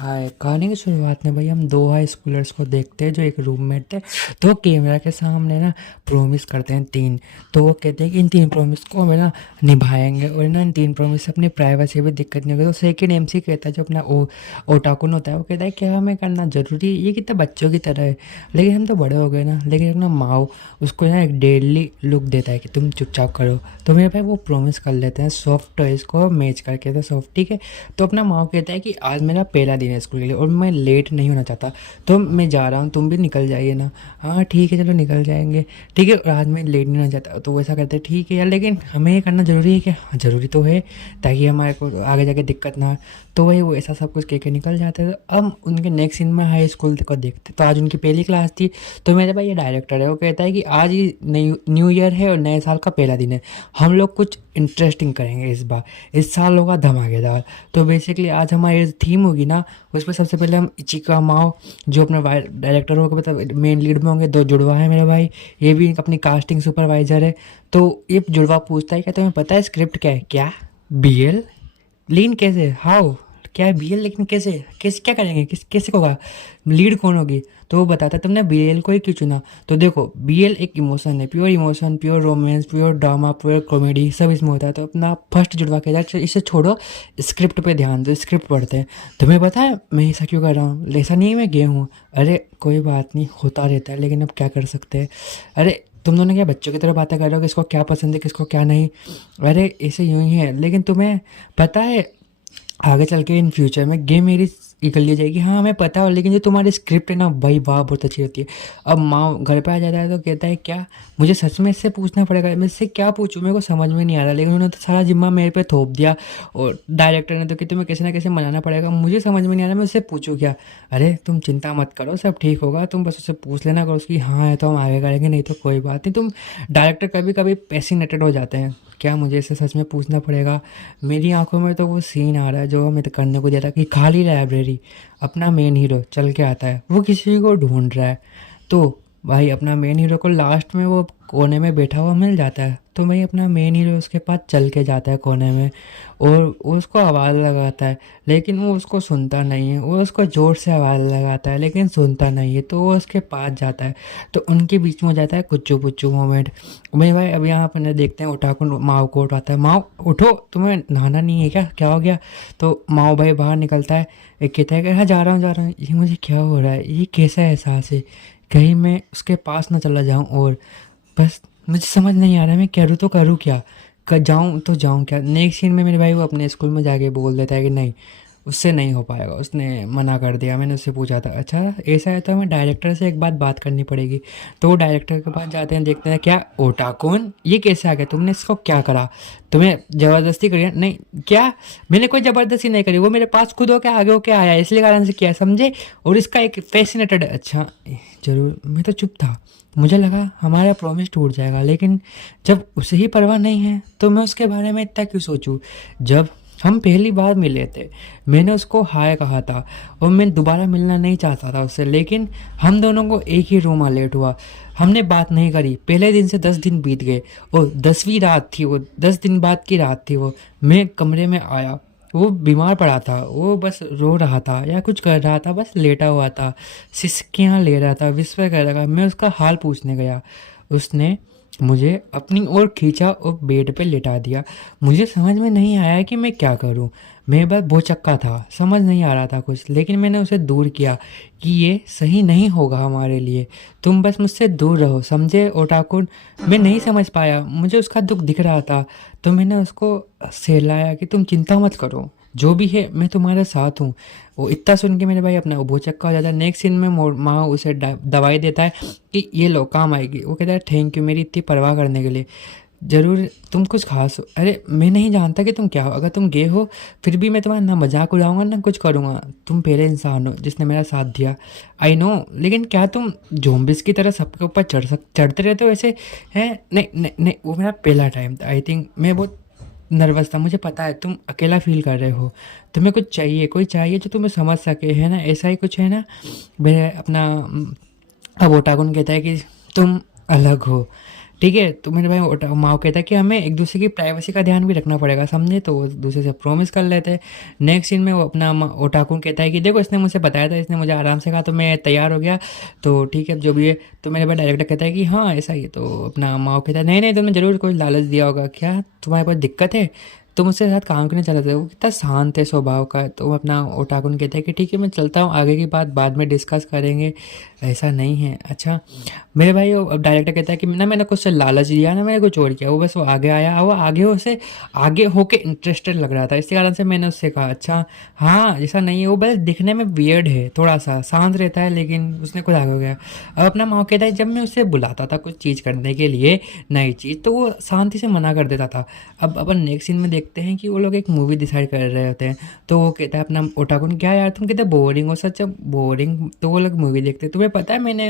हाय। कहानी की शुरुआत में भाई हम दो हाई स्कूलर्स को देखते हैं जो एक रूममेट थे। तो कैमरा के सामने ना प्रॉमिस करते हैं तीन। तो वो कहते हैं कि इन तीन प्रॉमिस को हमें ना निभाएंगे और ना इन तीन प्रॉमिस से अपनी प्राइवेसी भी दिक्कत नहीं होगी। तो सेकंड एमसी कहता है जो अपना ओटाकुन होता है, वो कहता है क्या हमें करना ज़रूरी है, ये कितना बच्चों की तरह है। लेकिन हम तो बड़े हो गए ना। लेकिन अपना माओ उसको ना एक डेली लुक देता है कि तुम चुपचाप करो। तो मेरे भाई वो प्रॉमिस कर लेते हैं सॉफ्ट टॉयज़ को मैच करके। तो सॉफ्ट ठीक है। तो अपना माँ कहता है कि आज मेरा पहला दिन है स्कूल के लिए और मैं लेट नहीं होना चाहता, तो मैं जा रहा हूँ, तुम भी निकल जाइए ना। हाँ ठीक है, चलो निकल जाएंगे। ठीक है, और आज मैं लेट नहीं होना चाहता। तो वैसा करते हैं, ठीक है यार, लेकिन हमें ये करना ज़रूरी है क्या? हाँ, ज़रूरी तो है, ताकि हमारे को आगे जाके दिक्कत ना हो। तो वही वो ऐसा सब कुछ कह के निकल जाते हैं। तो अब उनके नेक्स्ट सीन में हाई स्कूल को देखते। तो आज उनकी पहली क्लास थी। तो मेरे भाई ये डायरेक्टर है, वो कहता है कि आज ही न्यू ईयर है और नए साल का पहला दिन है। हम लोग कुछ इंटरेस्टिंग करेंगे इस बार। इस साल होगा धमाकेदार। तो बेसिकली आज हमारी थीम होगी ना, उस पर सबसे पहले हम इचिका माओ जो अपने डायरेक्टर होगा, मतलब मेन लीड में होंगे। दो जुड़वा है मेरे भाई, ये भी अपनी कास्टिंग सुपरवाइजर है। तो ये जुड़वा पूछता है क्या तुम्हें पता है स्क्रिप्ट क्या है? क्या बीएल लीन कैसे, हाउ, क्या है बीएल, लेकिन कैसे कैसे क्या करेंगे, कैसे होगा, लीड कौन होगी? तो वो बताता है तुमने बीएल को ही क्यों चुना। तो देखो बीएल एक इमोशन है, pure emotion, pure romance, pure drama, pure comedy, सब इसमें होता है। तो अपना फर्स्ट जुड़वा कहता है "अच्छा, इसे छोड़ो, स्क्रिप्ट पे ध्यान दो, स्क्रिप्ट पढ़ते हैं। तुम्हें पता है मैं ऐसा क्यों कर रहा हूँ? ऐसा नहीं है मैं गया हूँ। अरे कोई बात नहीं, होता रहता है, लेकिन अब क्या कर सकते हैं। अरे तुम दोनों क्या बच्चों की तरह बातें कर रहे हो, किसको क्या पसंद है किसको क्या नहीं। अरे ऐसे यूं ही है, लेकिन तुम्हें पता है आगे चल के इन फ्यूचर में गेम मेरी निकल ली जाएगी। हाँ हमें पता हो, लेकिन जो तुम्हारी स्क्रिप्ट है ना भाई वाह बहुत अच्छी होती है। अब माँ घर पे आ जाता है तो कहता है क्या मुझे सच में इससे पूछना पड़ेगा, मैं इससे क्या पूछूं, मेरे को समझ में नहीं आ रहा। लेकिन उन्होंने तो सारा जिम्मा मेरे पे थोप दिया और डायरेक्टर ने तो कि तुम्हें कैसे ना कैसे मनाना पड़ेगा, मुझे समझ में नहीं आ रहा, मैं उससे पूछूं क्या। अरे तुम चिंता मत करो, सब ठीक होगा, तुम बस उससे पूछ लेना करो उसकी हाँ है तो हम आगे करेंगे, नहीं तो कोई बात नहीं। तुम डायरेक्टर कभी कभी पैसिनेटेड हो जाते हैं, क्या मुझे इसे सच में पूछना पड़ेगा। मेरी आंखों में तो वो सीन आ रहा है जो हमें तो करने को दिया था कि खाली लाइब्रेरी, अपना मेन हीरो चल के आता है, वो किसी को ढूंढ रहा है। तो भाई अपना मेन हीरो को लास्ट में वो कोने में बैठा हुआ मिल जाता है। तो भाई अपना मेन हीरो उसके पास चल के जाता है कोने में और वो उसको आवाज़ लगाता है, लेकिन वो उसको सुनता नहीं है। वो उसको ज़ोर से आवाज़ लगाता है लेकिन सुनता नहीं है। तो वो उसके पास जाता है, तो उनके बीच में हो जाता है कुच्चू पुच्चू मोमेंट। भाई भाई अब यहाँ पर देखते हैं उठाकुन माओ को उठाता है, माओ उठो तुम्हें नहाना नहीं है क्या, क्या हो गया? तो माओ भाई बाहर निकलता है, एक कहता है कि हाँ जा रहा हूँ जा रहा हूँ। ये मुझे क्या हो रहा है, ये कैसा एहसास है, कहीं मैं उसके पास ना चला जाऊँ। और बस मुझे समझ नहीं आ रहा है मैं करूँ तो करूँ क्या, जाऊँ तो जाऊँ क्या। नेक्स्ट सीन में मेरे भाई वो अपने स्कूल में जाके बोल देता है कि नहीं उससे नहीं हो पाएगा, उसने मना कर दिया। मैंने उससे पूछा था, अच्छा ऐसा है तो हमें डायरेक्टर से एक बात करनी पड़ेगी। तो वो डायरेक्टर के पास जाते हैं, देखते हैं क्या ओटाकुन ये कैसे आ गया, तुमने इसको क्या करा, तुम्हें ज़बरदस्ती करी है? नहीं क्या, मैंने कोई ज़बरदस्ती नहीं करी, वो मेरे पास खुद होके आगे होके आया है, इसलिए कारण से किया समझे। और इसका एक फैसिनेटेड, अच्छा ज़रूर, मैं तो चुप था, मुझे लगा हमारा प्रॉमिस टूट जाएगा। लेकिन जब उसे ही परवाह नहीं है तो मैं उसके बारे में इतना क्यों सोचूं। जब हम पहली बार मिले थे मैंने उसको हाय कहा था और मैं दोबारा मिलना नहीं चाहता था उससे, लेकिन हम दोनों को एक ही रूम अलर्ट हुआ, हमने बात नहीं करी। पहले दिन से 10 दिन बीत गए और 10वीं रात थी वो, 10 दिन बाद की रात थी वो। मैं कमरे में आया, वो बीमार पड़ा था, वो बस रो रहा था या कुछ कर रहा था, बस लेटा हुआ था, सिसकियाँ ले रहा था, विस्पर कर रहा था। मैं उसका हाल पूछने गया, उसने मुझे अपनी ओर खींचा और बेड पे लेटा दिया। मुझे समझ में नहीं आया कि मैं क्या करूं। मैं बस भौचक्का था, समझ नहीं आ रहा था कुछ, लेकिन मैंने उसे दूर किया कि ये सही नहीं होगा हमारे लिए, तुम बस मुझसे दूर रहो समझे ओटाकुन। मैं नहीं समझ पाया, मुझे उसका दुख दिख रहा था। तो मैंने उसको सहलाया कि तुम चिंता मत करो, जो भी है मैं तुम्हारे साथ हूँ। वो इतना सुन के मेरे भाई अपना वो भौचक्का हो जाता है। नेक्स्ट सीन में माँ उसे दवाई देता है कि ये लो काम आएगी। वो कहता है थैंक यू मेरी इतनी परवाह करने के लिए, ज़रूर तुम कुछ खास हो। अरे मैं नहीं जानता कि तुम क्या हो, अगर तुम गे हो फिर भी मैं तुम्हारा ना मजाक उड़ाऊंगा ना कुछ करूँगा। तुम पहले इंसान हो जिसने मेरा साथ दिया, आई नो, लेकिन क्या तुम जोम्बिस की तरह सबके ऊपर चढ़ते रहते हो ऐसे हैं? नहीं नहीं नहीं, वो मेरा पहला टाइम था, आई थिंक मैं बहुत नर्वस था। मुझे पता है तुम अकेला फील कर रहे हो, तुम्हें कुछ चाहिए, कोई चाहिए जो तुम्हें समझ सके, है ना, ऐसा ही कुछ है ना। मेरे अपना अब ओटाकुन कहता है कि तुम अलग हो, ठीक है? तो मेरे भाई माओ कहता है कि हमें एक दूसरे की प्राइवेसी का ध्यान भी रखना पड़ेगा, समझे? तो वो दूसरे से प्रॉमिस कर लेते हैं। नेक्स्ट सीन में वो अपना ओटाकुन कहता है कि देखो इसने मुझसे बताया था, इसने मुझे आराम से कहा तो मैं तैयार हो गया, तो ठीक है जो भी है। तो मेरे भाई डायरेक्टर कहता है कि हाँ ऐसा ही है। तो अपना माओ कहता है नहीं नहीं तुमने ज़रूर कोई लालच दिया होगा, क्या तुम्हारे पास दिक्कत है, तुम उसके साथ काम क्यों नहीं चलाते थे? वो कितना शांत है स्वभाव का। तो अपना ओटाकुन कहता है कि ठीक है मैं चलता हूँ, आगे की बात बाद में डिस्कस करेंगे, ऐसा नहीं है। अच्छा मेरे भाई वो अब डायरेक्टर कहता है कि ना मैंने कुछ लालच दिया ना मैंने कुछ और किया, वो बस वो आगे आया, वो आगे उसे आगे होके इंटरेस्टेड लग रहा था, इसी कारण से मैंने उससे कहा अच्छा हाँ ऐसा नहीं है, वो बस दिखने में वियर्ड है, थोड़ा सा शांत रहता है, लेकिन उसने खुद आगे हो गया। अब अपना माँ कहता है जब मैं उसे बुलाता था कुछ चीज़ करने के लिए, नई चीज़, तो वो शांति से मना कर देता था। अब अपन नेक्स्ट सीन में देखते हैं कि वो लोग एक मूवी डिसाइड कर रहे होते हैं। तो वो कहता है अपना ओटाकुन क्या यार तुम कितने बोरिंग हो, सच बोरिंग। तो वो लोग मूवी देखते हैं। तुम्हें पता है मैंने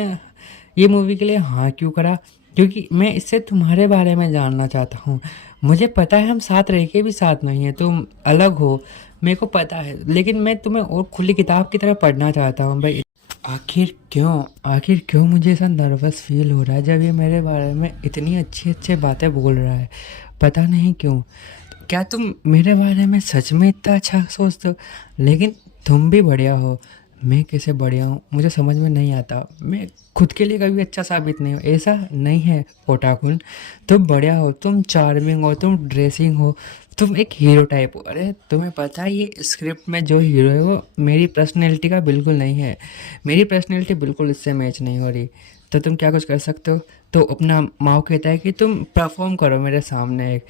ये मूवी के लिए हाँ क्यों करा? क्योंकि मैं इससे तुम्हारे बारे में जानना चाहता हूँ। मुझे पता है हम साथ रह के भी साथ नहीं हैं, तुम अलग हो, मेरे को पता है, लेकिन मैं तुम्हें और खुली किताब की तरह पढ़ना चाहता हूँ भाई। आखिर क्यों मुझे ऐसा नर्वस फील हो रहा है जब ये मेरे बारे में इतनी अच्छी अच्छी बातें बोल रहा है, पता नहीं क्यों। क्या तुम मेरे बारे में सच में इतना अच्छा सोचते हो? लेकिन तुम भी बढ़िया हो, मैं कैसे बढ़िया हूँ मुझे समझ में नहीं आता। मैं खुद के लिए कभी अच्छा साबित नहीं हूँ, ऐसा नहीं है ओटाकुन। तुम बढ़िया हो, तुम चार्मिंग हो, तुम ड्रेसिंग हो, तुम एक हीरो टाइप हो। अरे तुम्हें पता है ये स्क्रिप्ट में जो हीरो है वो मेरी पर्सनैलिटी का बिल्कुल नहीं है, मेरी पर्सनैलिटी बिल्कुल इससे मैच नहीं हो रही। तो तुम क्या कुछ कर सकते हो? तो अपना माओ कहता है कि तुम परफॉर्म करो मेरे सामने एक।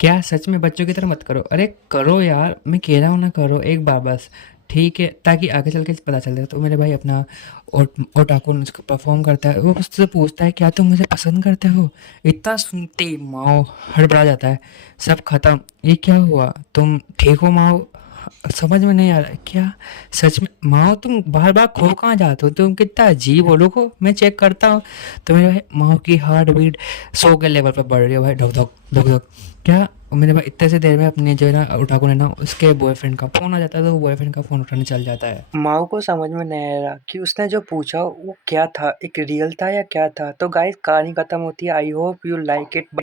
क्या सच में? बच्चों की तरह मत करो। अरे करो यार, मैं कह रहा हूँ ना करो एक बार बस, ठीक है, ताकि आगे चल के पता चल जाए। तो मेरे भाई अपना ओटाकुन उसको परफॉर्म करता है, वो उससे पूछता है क्या तुम मुझे पसंद करते हो? इतना सुनते ही माओ हड़बड़ा जाता है, सब खत्म, ये क्या हुआ, तुम ठीक हो माओ? समझ में नहीं आ रहा है क्या? सच में माओ तुम बार बार खो कहाँ जाते हो, तुम कितना अजीब हो, रुको मैं चेक करता हूँ। तो मेरे भाई माओ की हार्ट बीट 100 के लेवल पर बढ़ रही है भाई, धक धक धक धक। क्या मेरे भाई इतने से देर में अपने जो है ना उठाकुन है ना उसके बॉयफ्रेंड का फ़ोन आ जाता है, तो वो बॉयफ्रेंड का फ़ोन उठाने चल जाता है। माओ को समझ में नहीं आ रहा कि उसने जो पूछा वो क्या था, एक रियल था या क्या था। तो गाइस कहानी खत्म होती है। I hope you like it.